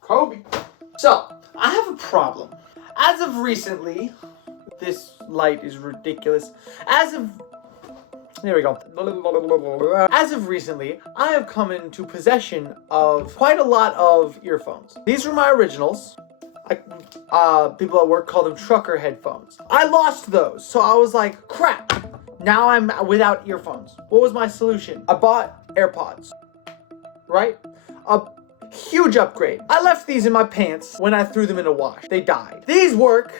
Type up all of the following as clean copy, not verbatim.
Kobe. So, I have a problem. As of recently, this light is ridiculous. There we go. As of recently, I have come into possession of quite a lot of earphones. These were my originals. People at work call them trucker headphones. I lost those, so I was like, crap. Now I'm without earphones. What was my solution? I bought AirPods, right? A huge upgrade. I left these in my pants when I threw them in a wash. They died. These work.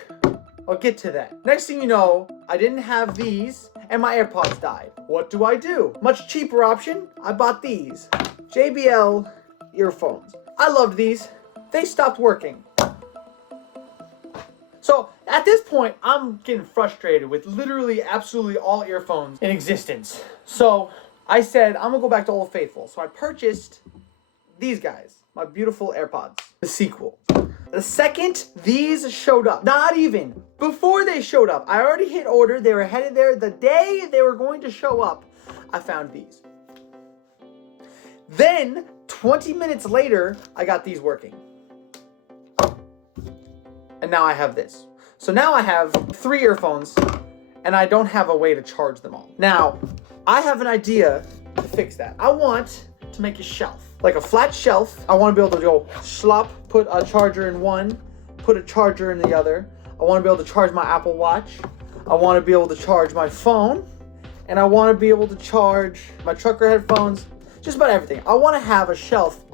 I'll get to that. Next thing you know, I didn't have these and my AirPods died. What do? Much cheaper option. I bought these. JBL earphones. I loved these. They stopped working. So at this point, I'm getting frustrated with literally absolutely all earphones in existence. So I said, I'm gonna go back to Old Faithful. So I purchased these guys, my beautiful AirPods, the sequel. The second these showed up, not even before they showed up, I already hit order. They were headed there. The day they were going to show up, I found these. Then 20 minutes later, I got these working. And now I have this. So now I have 3 earphones and I don't have a way to charge them all. Now, I have an idea to fix that. I want to make a shelf, like a flat shelf. I want to be able to go slop, put a charger in one, put a charger in the other. I want to be able to charge my Apple Watch. I want to be able to charge my phone. And I want to be able to charge my trucker headphones, just about everything. I want to have a shelf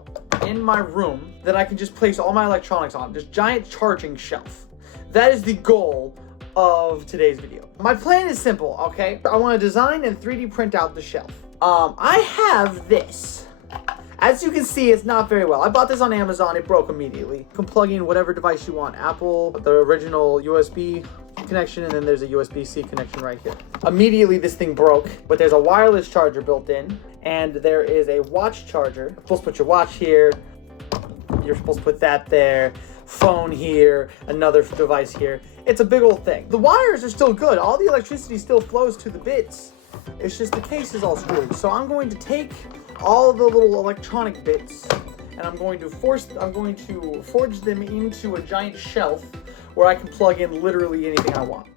in my room that I can just place all my electronics on. This giant charging shelf. That is the goal of today's video. My plan is simple, okay? I want to design and 3D print out the shelf. I have this. As you can see, it's not very well. I bought this on Amazon. It broke immediately. You can plug in whatever device you want. Apple, the original USB connection, and then there's a USB-C connection right here. Immediately this thing broke, but there's a wireless charger built in, and there is a watch charger. You're supposed to put your watch here. You're supposed to put that there. Phone here, another device here. It's a big old thing. The wires are still good. All the electricity still flows to the bits. It's just the case is all screwed. So I'm going to take all the little electronic bits and I'm going to forge them into a giant shelf where I can plug in literally anything I want.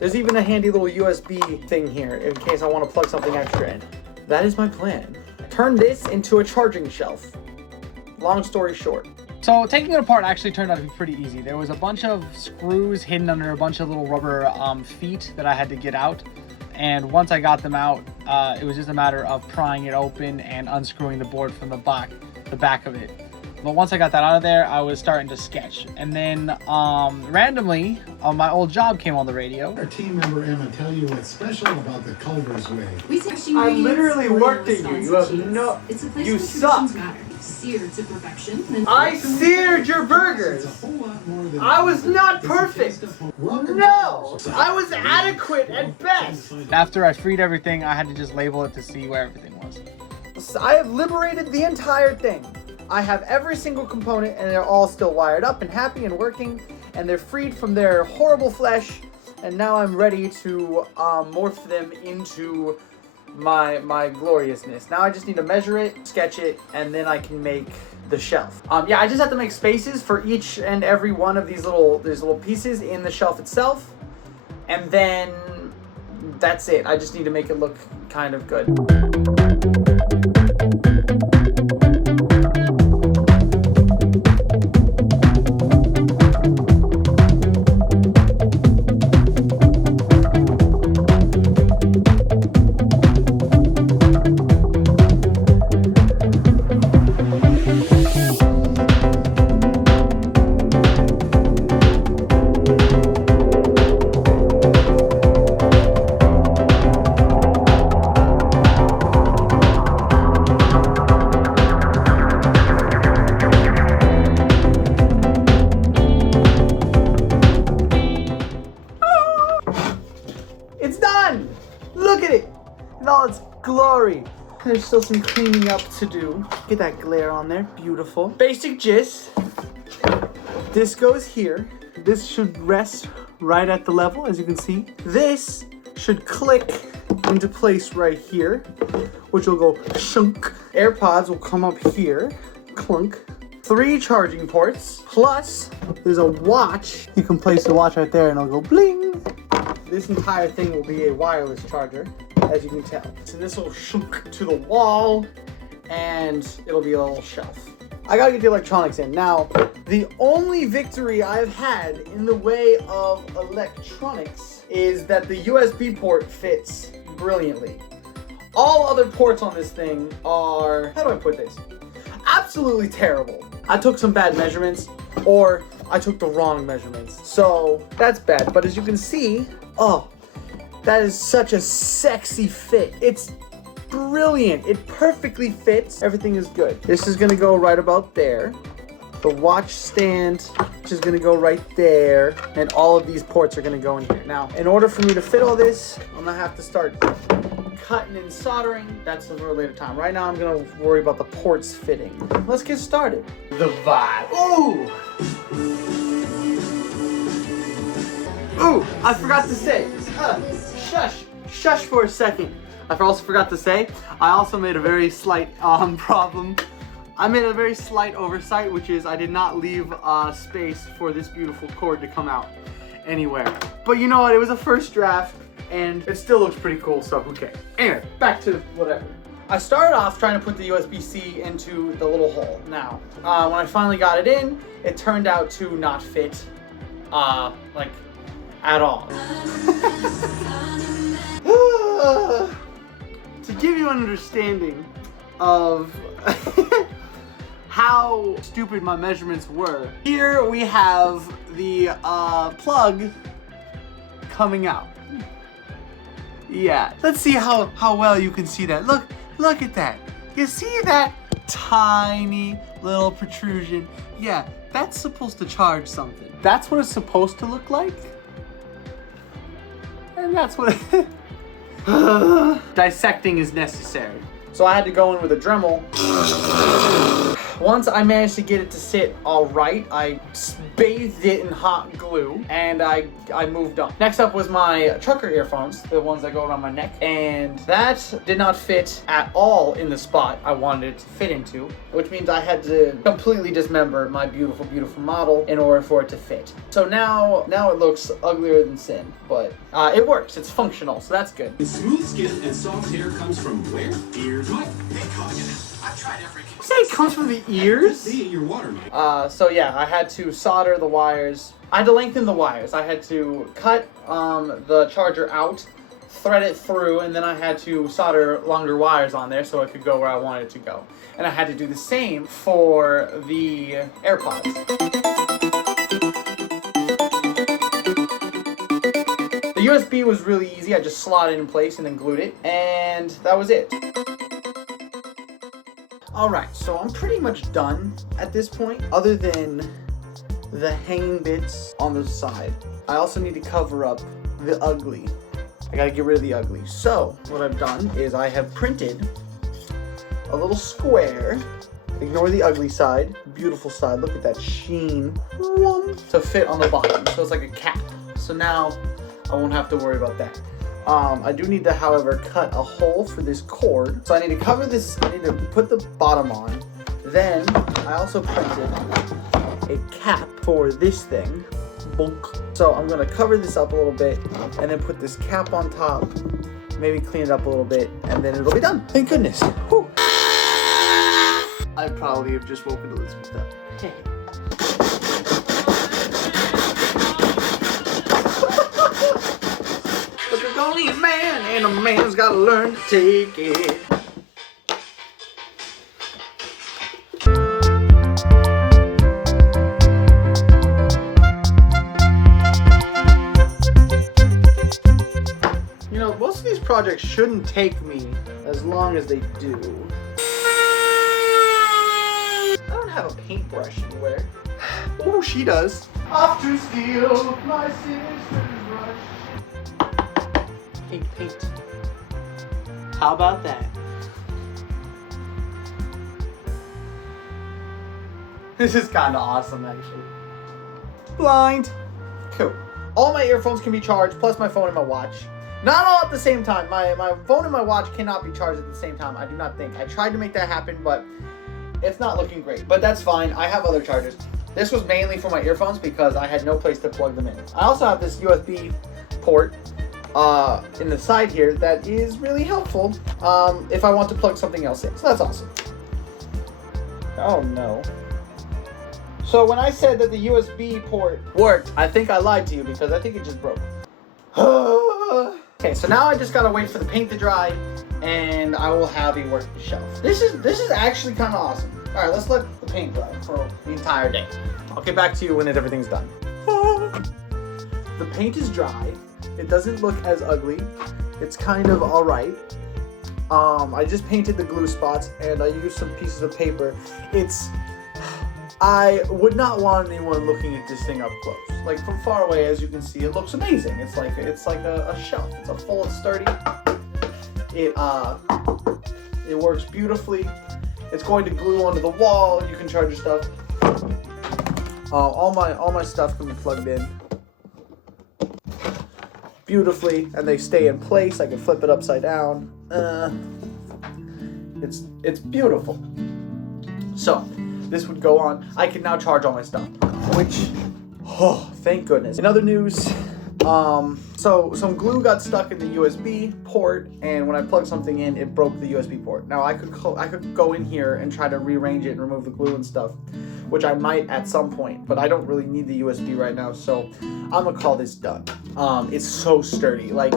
There's even a handy little USB thing here in case I want to plug something extra in. That is my plan. Turn this into a charging shelf. Long story short. So taking it apart actually turned out to be pretty easy. There was a bunch of screws hidden under a bunch of little rubber feet that I had to get out. And once I got them out, it was just a matter of prying it open and unscrewing the board from the back of it. But once I got that out of there, I was starting to sketch. And then randomly, my old job came on the radio. Our team member Emma tell you what's special about the Culver's Way. I literally worked at you. You have no. You suck. Seared to perfection. I seared your burgers. I was not perfect. No, I was adequate at best. After I freed everything, I had to just label it to see where everything was. I have liberated the entire thing. I have every single component and they're all still wired up and happy and working, and they're freed from their horrible flesh, and now I'm ready to morph them into my gloriousness. Now I just need to measure it, sketch it, and then I can make the shelf. Yeah, I just have to make spaces for each and every one of these little pieces in the shelf itself, and then that's it. I just need to make it look kind of good. It's done! Look at it! In all its glory. There's still some cleaning up to do. Get that glare on there. Beautiful. Basic gist. This goes here. This should rest right at the level, as you can see. This should click into place right here, which will go shunk. AirPods will come up here, clunk. 3 charging ports, plus there's a watch. You can place the watch right there and it'll go bling. This entire thing will be a wireless charger, as you can tell. So this will shunk to the wall and it'll be a little shelf. I gotta get the electronics in. Now, the only victory I've had in the way of electronics is that the USB port fits brilliantly. All other ports on this thing are, how do I put this? Absolutely terrible. I took some bad measurements, or I took the wrong measurements. So that's bad. But as you can see, oh, that is such a sexy fit. It's brilliant. It perfectly fits. Everything is good. This is gonna go right about there. The watch stand, which is gonna go right there. And all of these ports are gonna go in here. Now, in order for me to fit all this, I'm gonna have to start cutting and soldering. That's for a later time. Right now, I'm gonna worry about the ports fitting. Let's get started. The vibe. Ooh! Ooh, I forgot to say. Shush for a second. I also forgot to say, I also made a very slight problem. I made a very slight oversight, which is I did not leave space for this beautiful cord to come out anywhere. But you know what? It was a first draft. And it still looks pretty cool, so who cares? Anyway, back to whatever. I started off trying to put the USB-C into the little hole. Now, when I finally got it in, it turned out to not fit, like, at all. To give you an understanding of how stupid my measurements were, here we have the plug coming out. Yeah, let's see how well you can see that. Look at that. You see that tiny little protrusion? Yeah, that's supposed to charge something. That's what it's supposed to look like. And that's what dissecting is necessary. So I had to go in with a Dremel. Once I managed to get it to sit all right, I bathed it in hot glue and I moved on. Next up was my trucker earphones, the ones that go around my neck, and that did not fit at all in the spot I wanted it to fit into, which means I had to completely dismember my beautiful, beautiful model in order for it to fit. So now it looks uglier than sin, but it works. It's functional, so that's good. Smooth skin and soft hair comes from where? Ears. What? I've tried every. You say it comes from the ears? See in your water, mate. So yeah, I had to solder the wires. I had to lengthen the wires. I had to cut the charger out, thread it through, and then I had to solder longer wires on there so it could go where I wanted it to go. And I had to do the same for the AirPods. The USB was really easy. I just slotted it in place and then glued it, and that was it. Alright, so I'm pretty much done at this point, other than the hanging bits on the side. I also need to cover up the ugly. I gotta get rid of the ugly. So, what I've done is I have printed a little square. Ignore the ugly side, beautiful side. Look at that sheen. To fit on the bottom, so it's like a cap. So now, I won't have to worry about that. I do need to, however, cut a hole for this cord. So I need to cover this, I need to put the bottom on. Then, I also printed a cap for this thing. Bonk. So I'm gonna cover this up a little bit, and then put this cap on top, maybe clean it up a little bit, and then it'll be done. Thank goodness. Whew. I probably have just woken Elizabeth up. But there's only a man, and a man's gotta learn to take it. You know, most of these projects shouldn't take me as long as they do. I don't have a paintbrush anywhere. Oh, she does. Off to steal my sister's brush. Paint. How about that? This is kind of awesome, actually. Blind. Cool. All my earphones can be charged, plus my phone and my watch. Not all at the same time. My phone and my watch cannot be charged at the same time. I do not think. I tried to make that happen, but it's not looking great. But that's fine. I have other chargers. This was mainly for my earphones because I had no place to plug them in. I also have this USB port in the side here that is really helpful if I want to plug something else in. So that's awesome. Oh no. So when I said that the USB port worked, I think I lied to you because I think it just broke. Okay, so now I just gotta wait for the paint to dry and I will have a working shelf. This is actually kind of awesome. All right, let's let the paint dry for the entire day. I'll get back to you when everything's done. The paint is dry. It doesn't look as ugly. It's kind of all right. I just painted the glue spots and I used some pieces of paper. I would not want anyone looking at this thing up close. Like from far away, as you can see, it looks amazing. It's like a shelf. It's a full and sturdy. It works beautifully. It's going to glue onto the wall. You can charge your stuff. All my stuff can be plugged in beautifully, and they stay in place. I can flip it upside down. It's beautiful. So this would go on. I can now charge all my stuff, which, oh, thank goodness. In other news, so some glue got stuck in the USB port, and when I plugged something in, it broke the USB port. Now I could go in here and try to rearrange it and remove the glue and stuff, which I might at some point, but I don't really need the USB right now, so I'm gonna call this done. It's so sturdy. Like,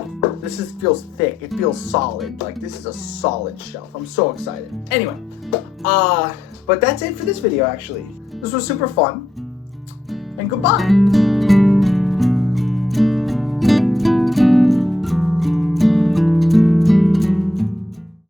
feels thick. It feels solid. Like, this is a solid shelf. I'm so excited. Anyway, but that's it for this video, actually. This was super fun, and goodbye.